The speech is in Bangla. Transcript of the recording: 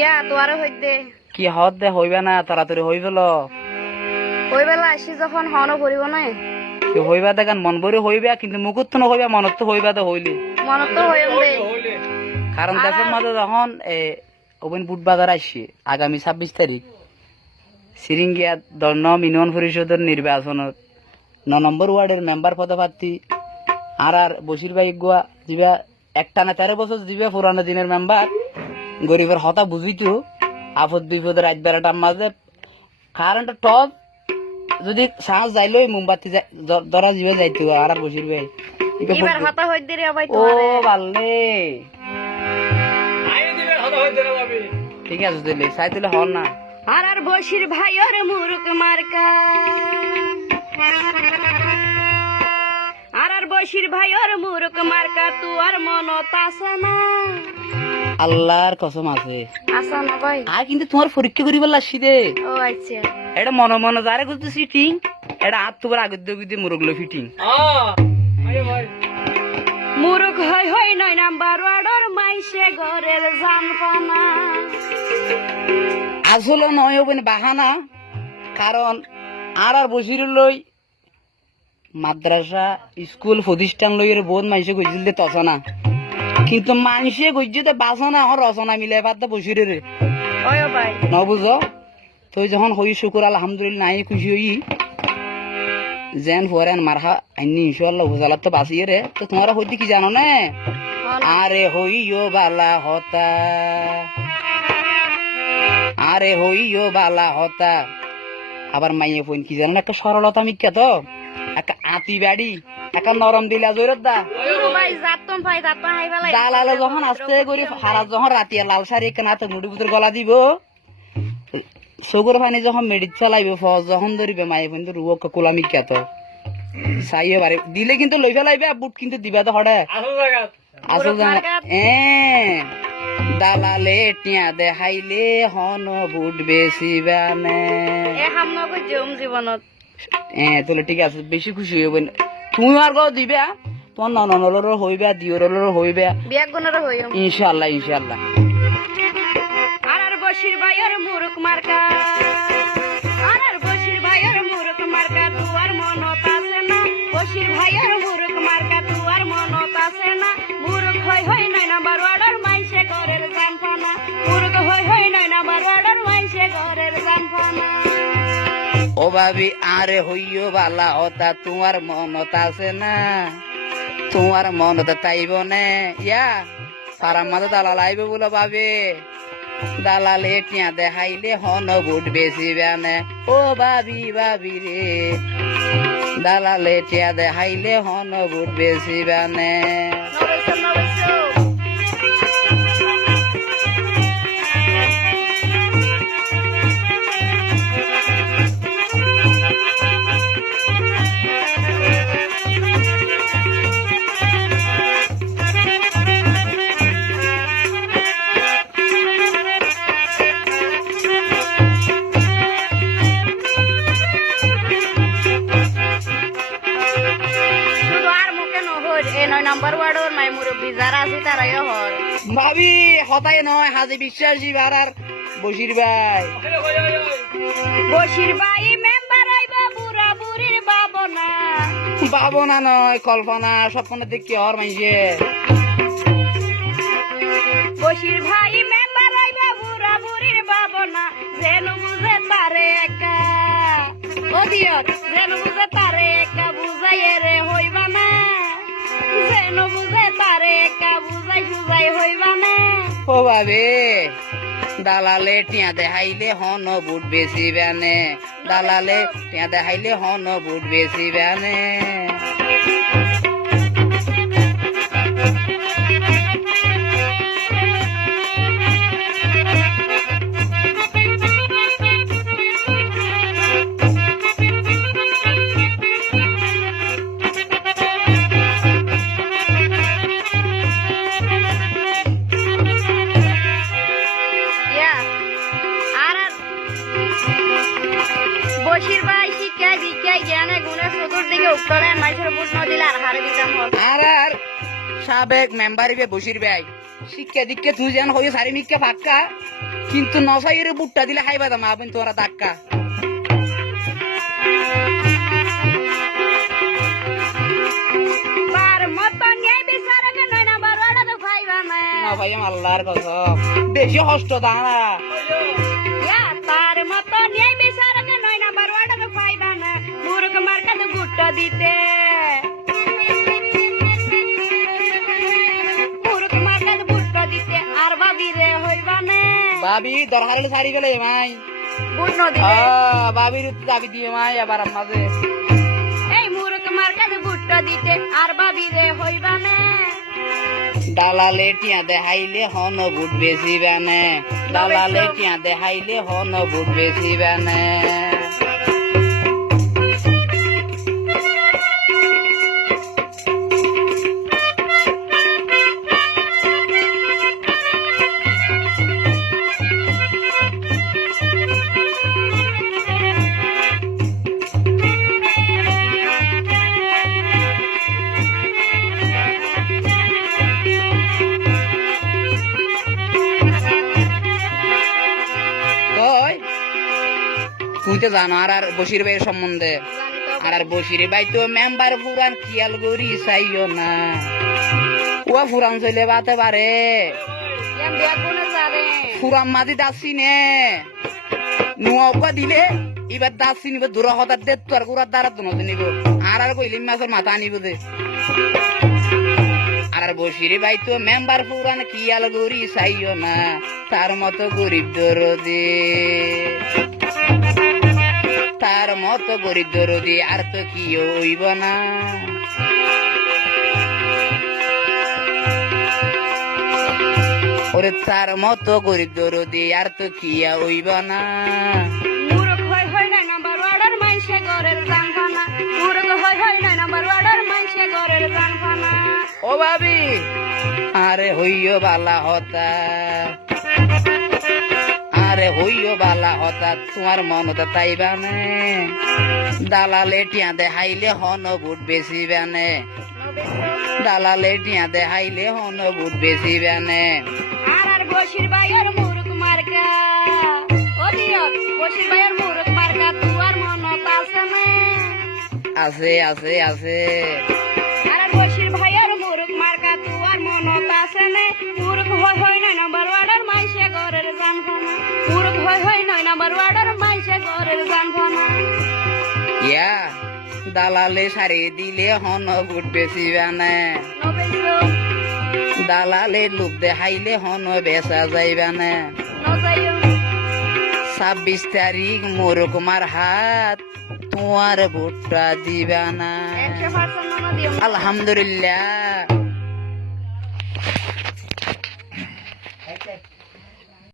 ইয়া তোয়ারে হইতে কি হদ দে হইবে না তাড়াতাড়ি হই গেল বেলা আসি যখন পড়িব না কি হইবা দেখান মন ভরে হইবা কিন্তু মুখত তো মনত তো হইবা তো হইলি। মনত তো হইম দে। কারণ দেশের মাঝে যখন এ ওপেন বুট বাজার আসছে আগামী ছাব্বিশ তারিখ সিরিঙ্গিয়া দর্ণ ইউনিয়ন পরিষদের নির্বাচনত ন নম্বর ওয়ার্ডের মেম্বার পদপ্রার্থী আর আর বসির ভাই গোয়া যিবা একটা না তেরো বছর যিবা পুরানো দিনের মেম্বার গরিবের হতা বুঝিতো আপদ বিপদের রাত বেড়াটার মাঝে কারেন্ট টপ যদি সাহস যাইলই মোমবাতি যাই- দ- ধরা যিবা যাইতো আর বসির ভাই এবার হতা ও ঠিক আছে দিলে চাই দিলে হল না। আর আর বসির ভাই ওরে মুরুক মার্কা। আর আর বসির ভাই ওর মুরুক মার্কা তুয়ার মনত আসে না? আল্লাহর কসম আছে। আসা না ভাই আর কিন্তু তোমার পরীক্ষা করিবার লাগছি দে। ও আচ্ছা। এটা মনে মনে যারে করতে সিটিং এটা হাত তোমার আগে দিয়ে দিয়ে মুরগলো ফিটিং মুরুক হয় হয় নয় নাম্বার ওয়ার্ডর মাইসে ঘরের জানপানা আসলে নয় হবে না বাহানা কারণ আর আর বসির লই মাদ্রাসা স্কুল প্রতিষ্ঠান লই এর বহুত মানুষে গইছিল দে তসনা কিন্তু মানুষে গইছে তো বাসনা আমার রচনা মিলে পাতে বসিরে রে ন বুঝো তুই যখন হই শুকুর আলহামদুলিল্লাহ নাই খুশি হই যেন ফরেন মারহা আইনি ইনশাআল্লাহ হুজালাত তো বাঁচিয়ে রে তো তোমারা হইতে কি জানো না? আরে হইও বালা হতা। আরে হইও বালা হতা। আবার মাইয়ে ফোন কি জানো একটা সরলতা মিথ্যা তো। আতি বাড়ি। একটা নরম দিলা জোরত দা। দালালে যখন আস্তে করে হারা যখন রাতিয়া লাল শাড়ি কেনাতে মুড়ি ভিতর গলা দিব। চকুর পানি যখন মেডিত চালাইব ফজ যখন ধরিবে মায়ে কিন্তু রুবক কোলামি কেত চাইয়ে পারে দিলে কিন্তু লই ফেলাইবে বুট কিন্তু দিবা তো হড়ে আসল জানা এ দালালে টিয়া দেখাইলে হন বুট বেশি বানে জম জীবনত এ তাহলে ঠিক আছে বেশি খুশি হইবেন তুমি আর গো দিবা তোমার ননলর হইবা দিওরলর হইবা। বিয়া গুণের ইনশাআল্লাহ ইনশাআল্লাহ। আর আর বসির ভাই মুরুক মার্কা। আর আর বসির ভাই মুরুক মার্কা তুয়ার মনত আছে না। বসির ভাই মুরুক মার্কা তুয়ার মনত আছে না। মুরুক হই হই নয় নাম্বার ওয়ার্ডার মাইসে ঘরের জানপানা মুরুক হই হই নয় নাম্বার ওয়ার্ডার মাইসে ঘরের জানপানা ও ভাবি আরে হইও বালা হতা তোমার মনত আছে না? তোমার মনত তাইব নে? ইয়া, সারা মাঝে দালাল আইবে বলে ভাবে দালালে টিয়া দেখাইলে হন বুট বেশি বেনে ও ভাবি ভাবি রে। দালালে টিয়া দেখাইলে হন বুট বেশি বেনে ভাবি হতাই নয় হাজি বিশ্বাসী ভাড়ার বসির ভাই। বসির ভাই মেম্বার আইব বুড়া বুড়ির বাবনা ভাবনা নয় কল্পনা স্বপ্ন দেখি হর মাইছে বসির ভাই মেম্বার আইব বুড়া বুড়ির বাবনা যেন বুঝে তারে একা। ও দিয়র যেন বুঝে তারে একা বুঝাই রে হইবা না যেন বুঝে তারে একা ও দালালে টিয়া দেখাইলে হন বুট বেশি বেনে দালালে টিয়া দেখাইলে হন বুট বেশি বেনে চতুর্দিকে উত্তরে মাইসের বুট নদিলে আর হারে দিতাম আর আর সাবেক মেম্বার ইবে বসির ভাই শিক্ষা দীক্ষা তুই যেন হয়ে সারি মিক্কা ফাক্কা কিন্তু নসাইয়ের বুটটা দিলে খাইবা দাম আবেন তোরা ধাক্কা। ভাই আল্লাহর বেশি কষ্ট দানা দিতে। ভাবি রে হইবা না। ভাবি দরকার হলে সারি ফেলে মাই। নদীতে আহ, ভাবির দাবি দিয়ে মাই আবার মাঝে এই মার্কা তো দিতে আর ভাবি রে হইবা না। দালালে টিয়া দেখাইলে হন বুট বেশি বানে দালালে টিয়া দেখাইলে হন বুট বেশি বানে তো জানো, আর আর বসির ভাইয়ের সম্বন্ধে। আর আর বসির ভাই তো মেম্বার পুরান, খেয়াল করি চাইও না। ও ফুরান চলে বাতে পারে। ফুরান মাঝি দাসি নে। নুয়া দিলে, এবার দাসি নিব, দূর হতার দে, তোর গুড়ার দ্বারা তো নিব। আর আর মাছের মাথা আনিব দে। আর বসিরে ভাই তো মেম্বার পুরান, খেয়াল করি চাইও না। তার মতো গরিব দরদে। তার মতো গরিব দরদি আর তো কি হইব না। ওরে তার মতো গরিব দরদি আর তো কি হইব না। ও ভাবি। আরে হইও বালা হতা। আরে হইও বালা হতা তোমার মনটা তাইবা নে দালালে টিয়া দেখাইলে হন বুট বেশি বানে। দালালে টিয়া দেখাইলে হন বুট বেশি বানে। আর আর বসির মার্কা ও দিও বসির মার্কা তুয়ার মনত আছে না? আছে আছে আছে। আর বসির ভাইয়ের মূর্খ মার্কা তুয়ার মনত আছে না? হয় হয় নাম্বার ওয়ার্ডার মাইসে ঘরের রানখানা ইয়া দালালে সারি দিলে হন বুট বেশি বানে। দালালে লোক দেখাইলে হন বেচা যাইবানে ছাব্বিশ তারিখ মোরকুমার হাত তোমার ভোটটা দিবা না। একশো পার্সেন্ট দিও আলহামদুলিল্লাহ।